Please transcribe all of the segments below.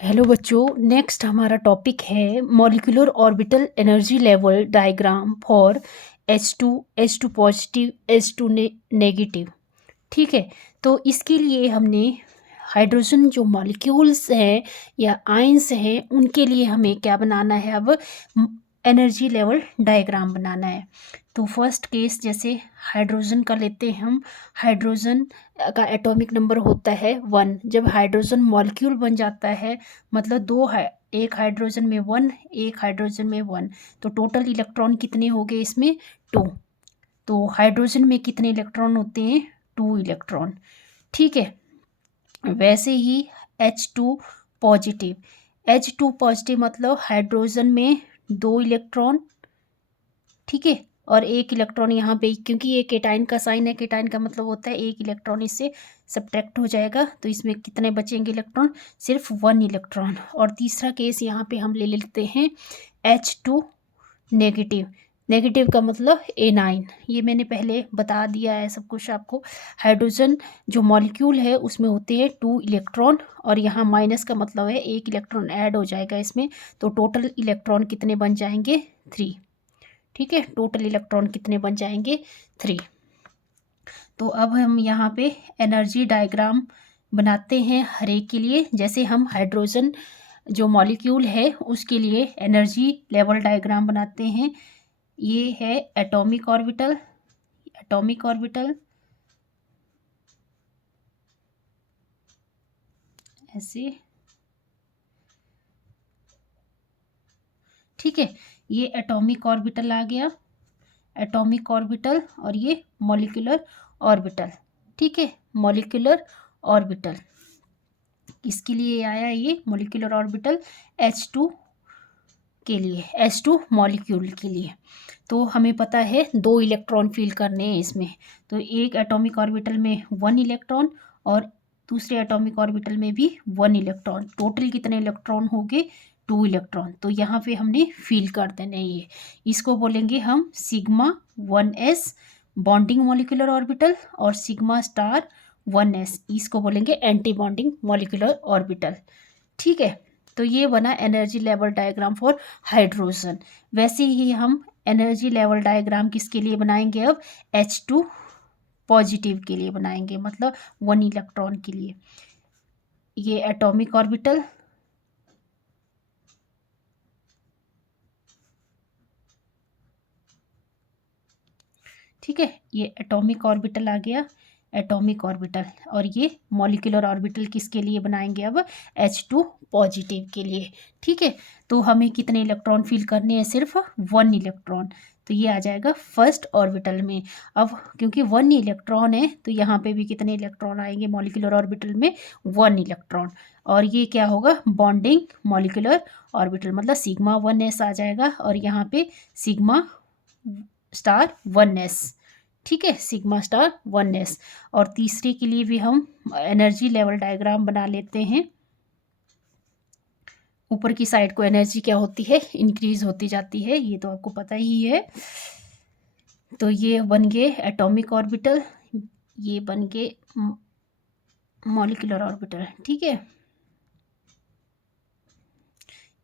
Hello बच्चों, next हमारा topic है molecular orbital energy level diagram for H2 positive H2 negative. ठीक है, तो इसके लिए हमने हाइड्रोजन जो मॉलिक्यूल्स हैं या आयंस हैं उनके लिए हमें क्या बनाना है, अब एनर्जी लेवल डायग्राम बनाना है। तो फर्स्ट केस जैसे हाइड्रोजन का लेते हैं हम। हाइड्रोजन का एटॉमिक नंबर होता है 1। जब हाइड्रोजन मॉलिक्यूल बन जाता है, मतलब दो है, एक हाइड्रोजन में 1, एक हाइड्रोजन में 1, तो टोटल इलेक्ट्रॉन कितने हो गए इसमें 2। तो हाइड्रोजन में कितने इलेक्ट्रॉन होते हैं 2 इलेक्ट्रॉन। ठीक है, वैसे ही H2 पॉजिटिव मतलब हाइड्रोजन में 2 इलेक्ट्रॉन। ठीक है, और एक इलेक्ट्रॉन यहाँ पे, क्योंकि ये केटाइन का साइन है, केटाइन का मतलब होता है एक इलेक्ट्रॉन इससे सब्ट्रैक्ट हो जाएगा, तो इसमें कितने बचेंगे इलेक्ट्रॉन, सिर्फ 1 इलेक्ट्रॉन। और तीसरा केस यहाँ पे हम ले लेते हैं H2 नेगेटिव का मतलब A9। ये मैंने पहले बता दिया है सब कुछ आपको। हाइड्रोजन जो मॉलिक्यूल है उसमें होते हैं 2 इलेक्ट्रॉन, और यहाँ माइनस का मतलब है एक इलेक्ट्रॉन ऐड हो जाएगा इसमें, तो टोटल इलेक्ट्रॉन कितने बन जाएंगे 3। ठीक है, टोटल इलेक्ट्रॉन कितने बन जाएंगे 3। तो अब हम यहाँ पे एनर्जी डायग्राम बनाते हैं हर एक के लिए। जैसे हम हाइड्रोजन जो मॉलिक्यूल है उसके लिए एनर्जी लेवल डायग्राम बनाते हैं। ये है एटॉमिक ऑर्बिटल ऐसे। ठीक है, ये एटॉमिक ऑर्बिटल आ गया, एटॉमिक ऑर्बिटल, और ये मॉलिक्यूलर ऑर्बिटल। ठीक है, मॉलिक्यूलर ऑर्बिटल किसके लिए आया, ये मॉलिक्यूलर ऑर्बिटल H2 के लिए, H2 मॉलिक्यूल के लिए। तो हमें पता है 2 इलेक्ट्रॉन फील करने हैं इसमें, तो एक एटॉमिक ऑर्बिटल में 1 इलेक्ट्रॉन और दूसरे एटॉमिक ऑर्बिटल में भी 1 इलेक्ट्रॉन। टोटल कितने इलेक्ट्रॉन हो गए 2 इलेक्ट्रॉन। तो यहाँ पे हमने फील कर देने, ये इसको बोलेंगे हम sigma 1s bonding molecular orbital, और सिग्मा स्टार 1s इसको बोलेंगे एंटी बॉन्डिंग मॉलिक्यूलर ऑर्बिटल। ठीक है, तो ये बना energy level diagram for hydrogen. वैसे ही हम एनर्जी लेवल डायग्राम किसके लिए बनाएंगे, अब H2 पॉजिटिव के लिए बनाएंगे, मतलब 1 इलेक्ट्रॉन के लिए। ये एटॉमिक ऑर्बिटल, ठीक है, ये एटॉमिक ऑर्बिटल आ गया, एटॉमिक ऑर्बिटल। और ये मॉलिक्यूलर ऑर्बिटल किसके लिए बनाएंगे, अब H2 पॉजिटिव के लिए। ठीक है, तो हमें कितने इलेक्ट्रॉन फील करने हैं, सिर्फ 1 इलेक्ट्रॉन, तो ये आ जाएगा फर्स्ट ऑर्बिटल में। अब क्योंकि 1 इलेक्ट्रॉन है तो यहाँ पे भी कितने इलेक्ट्रॉन आएंगे मॉलिक्यूलर ऑर्बिटल में, 1 इलेक्ट्रॉन। और ये क्या होगा, बॉन्डिंग मॉलिक्यूलर ऑर्बिटल, मतलब सिग्मा 1s आ जाएगा, और यहाँ पे सिग्मा स्टार 1s। ठीक है, सिग्मा स्टार 1s। और तीसरे के लिए भी हम एनर्जी लेवल डायग्राम बना लेते हैं। ऊपर की साइड को एनर्जी क्या होती है, इंक्रीज होती जाती है, ये तो आपको पता ही है। तो ये बन गए एटॉमिक ऑर्बिटल, ये बन गए मॉलिक्यूलर ऑर्बिटल। ठीक है,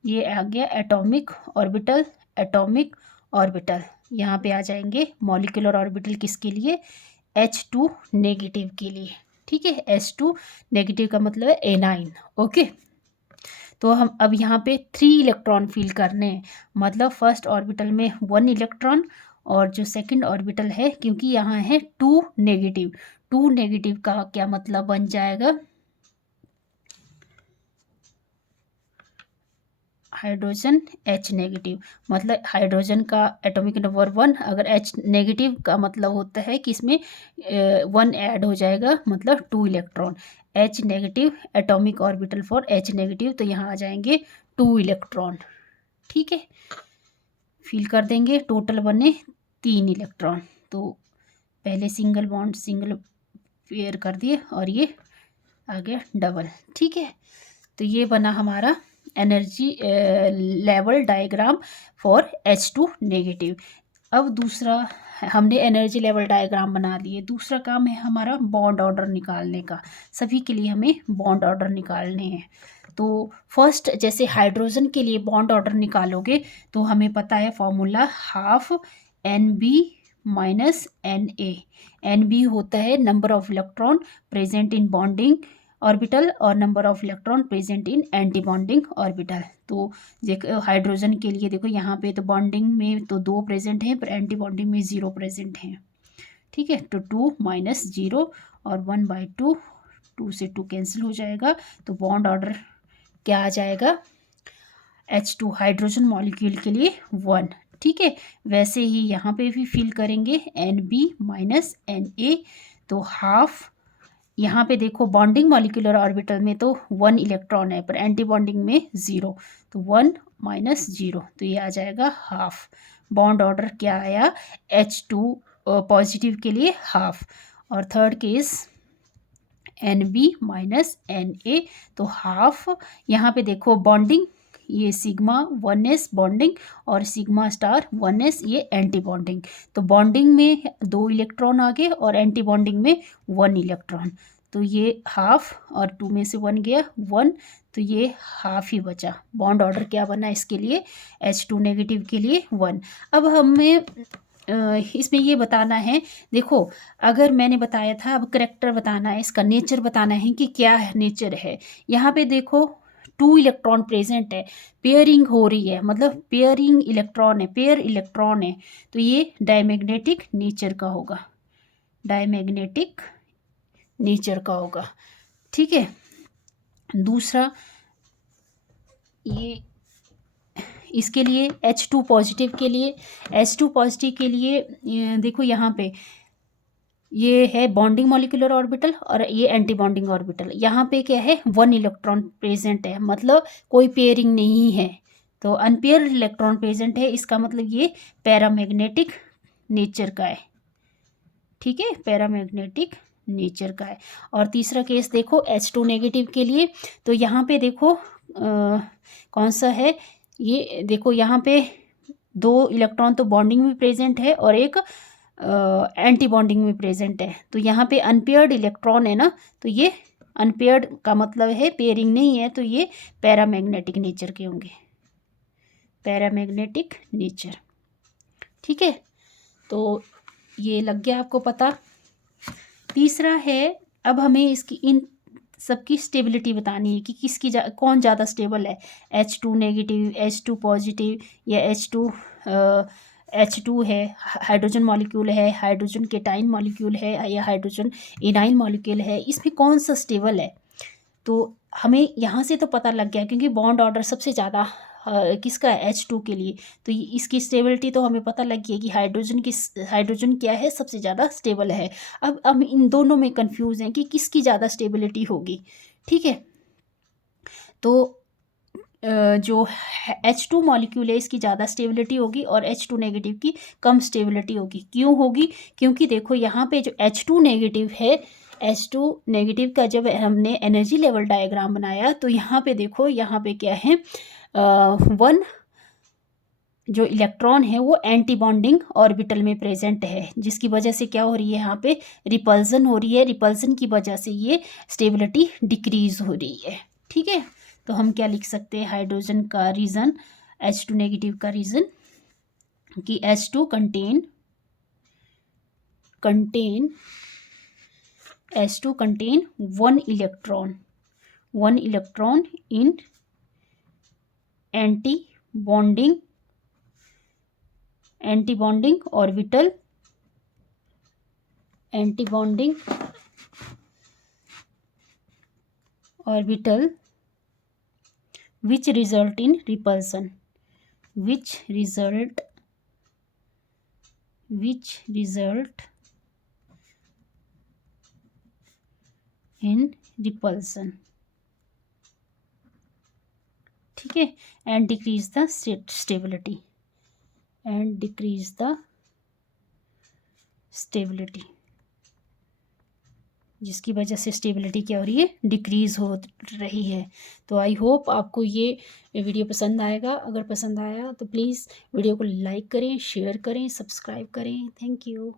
ये आ गया एटॉमिक ऑर्बिटल, एटॉमिक ऑर्बिटल। यहाँ पे आ जाएंगे मॉलिक्यूलर ऑर्बिटल किसके लिए, H2 नेगेटिव के लिए। ठीक है, H2 नेगेटिव का मतलब है A9। ओके, तो हम अब यहाँ पे 3 इलेक्ट्रॉन फील करने हैं, मतलब फर्स्ट ऑर्बिटल में 1 इलेक्ट्रॉन, और जो सेकंड ऑर्बिटल है, क्योंकि यहाँ है 2 नेगेटिव का क्या मतलब बन जाएगा, हाइड्रोजन H नेगेटिव, मतलब हाइड्रोजन का एटॉमिक नंबर 1, अगर H नेगेटिव का मतलब होता है कि इसमें 1 ऐड हो जाएगा, मतलब 2 electron. H negative atomic orbital for H negative, तो यहाँ आ जाएंगे 2 इलेक्ट्रॉन। ठीक है, फिल कर देंगे, टोटल बने 3 इलेक्ट्रॉन। तो पहले सिंगल बॉन्ड सिंगल पेयर कर दिए, और ये आ गया डबल। ठीक है, तो ये बना हमारा energy level diagram for H2 negative. अब दूसरा हमने एनर्जी लेवल डायग्राम बना लिए। दूसरा काम है हमारा बॉन्ड ऑर्डर निकालने का। सभी के लिए हमें बॉन्ड ऑर्डर निकालने हैं। तो फर्स्ट जैसे हाइड्रोजन के लिए बॉन्ड ऑर्डर निकालोगे तो हमें पता है formula half NB minus NA। NB होता है number of electron present in bonding orbital और number of electron present in anti bonding orbital. तो हाइड्रोजन के लिए देखो यहाँ पे तो बॉन्डिंग में तो 2 प्रेजेंट हैं पर एंटी बॉन्डिंग में 0 प्रेजेंट हैं। ठीक है, तो 2 माइनस 0 और 1/2, 2 से 2 कैंसिल हो जाएगा। तो बॉन्ड ऑर्डर क्या आ जाएगा, H2 हाइड्रोजन मॉलिक्यूल के लिए 1। ठीक है, वैसे ही यहाँ पे भी फिल करेंगे NB माइनस NA। तो हाफ, यहाँ पे देखो बॉन्डिंग मॉलिक्यूलर ऑर्बिटल में तो 1 इलेक्ट्रॉन है पर एंटी बॉन्डिंग में 0, तो 1 माइनस 0, तो ये आ जाएगा हाफ। बॉन्ड ऑर्डर क्या आया, H2 पॉजिटिव के लिए हाफ। और third case NB minus NA, तो हाफ। यहाँ पे देखो बॉन्डिंग, ये सिग्मा 1s बॉन्डिंग और सिग्मा स्टार 1s ये एंटी बॉन्डिंग। तो बॉन्डिंग में 2 इलेक्ट्रॉन आ गए और एंटी बॉन्डिंग में 1 इलेक्ट्रॉन। तो ये हाफ और 2 में से 1 गया 1, तो ये हाफ ही बचा। बॉन्ड ऑर्डर क्या बना इसके लिए, H2 नेगेटिव के लिए 1। अब हमें इसमें ये बताना है, देखो अगर मैंने बताया था अब करेक्टर बताना है, इसका नेचर बताना है कि क्या नेचर है। यहाँ पे देखो 2 इलेक्ट्रॉन प्रेजेंट है, पेयरिंग हो रही है, मतलब पेयरिंग इलेक्ट्रॉन है, पेयर इलेक्ट्रॉन है, तो ये डायमैग्नेटिक नेचर का होगा, डायमैग्नेटिक नेचर का होगा। ठीक है, दूसरा ये इसके लिए H2 पॉजिटिव के लिए, H2 पॉजिटिव के लिए देखो यहाँ पे ये है बॉन्डिंग मॉलिक्यूलर ऑर्बिटल और ये एंटी बॉन्डिंग ऑर्बिटल। यहाँ पे क्या है, 1 इलेक्ट्रॉन प्रेजेंट है, मतलब कोई पेयरिंग नहीं है, तो अनपेयर इलेक्ट्रॉन प्रेजेंट है, इसका मतलब ये पैरामैग्नेटिक नेचर का है। ठीक है, पैरामैग्नेटिक नेचर का है। और तीसरा केस देखो H2 नेगेटिव के लिए, तो यहाँ पे देखो कौन सा है, ये देखो यहाँ पे 2 इलेक्ट्रॉन तो बॉन्डिंग में प्रेजेंट है और एक एंटी बॉन्डिंग में प्रेजेंट है। तो यहाँ पे अनपेयर्ड इलेक्ट्रॉन है ना, तो ये अनपेयर्ड का मतलब है पेयरिंग नहीं है, तो ये पैरामैग्नेटिक नेचर के होंगे, पैरामैग्नेटिक नेचर। ठीक है, तो ये लग गया आपको पता। तीसरा है, अब हमें इसकी इन सबकी स्टेबिलिटी बतानी है कि किसकी कौन ज़्यादा स्टेबल है, H2 नेगेटिव, H2 पॉजिटिव या H2 है, हाइड्रोजन मॉलिक्यूल है, हाइड्रोजन केटाइन मॉलिक्यूल है या हाइड्रोजन इनाइन मॉलिक्यूल है, इसमें कौन सा स्टेबल है। तो हमें यहाँ से तो पता लग गया क्योंकि बॉन्ड ऑर्डर सबसे ज़्यादा किसका है, H2 के लिए, तो इसकी स्टेबिलिटी तो हमें पता लग गया कि हाइड्रोजन क्या है, सबसे ज़्यादा स्टेबल है। अब हम इन दोनों में कंफ्यूज हैं कि किसकी ज़्यादा स्टेबिलिटी होगी। ठीक है, तो जो H2 मॉलिक्यूल है इसकी ज़्यादा स्टेबिलिटी होगी और H2 नेगेटिव की कम स्टेबिलिटी होगी। क्यों होगी, क्योंकि देखो यहाँ पे जो H2 नेगेटिव है, H2 नेगेटिव का जब हमने एनर्जी लेवल डायग्राम बनाया तो यहाँ पे देखो, यहाँ पे क्या है, 1 जो इलेक्ट्रॉन है वो एंटी बॉन्डिंग ऑर्बिटल में प्रेजेंट है, जिसकी वजह से क्या हो रही है, यहाँ पे रिपल्सन हो रही है, रिपल्सन की वजह से ये स्टेबिलिटी डिक्रीज हो रही है। ठीक है, तो हम क्या लिख सकते हैं, हाइड्रोजन का रीज़न, H2 नेगेटिव का रीज़न कि H2 contain 1 electron in anti bonding orbital, which result in repulsion, ठीक है, and decrease the stability, जिसकी वजह से स्टेबिलिटी क्या हो रही है, डिक्रीज़ हो रही है। तो आई होप आपको ये वीडियो पसंद आएगा। अगर पसंद आया तो प्लीज़ वीडियो को लाइक करें, शेयर करें, सब्सक्राइब करें। Thank you.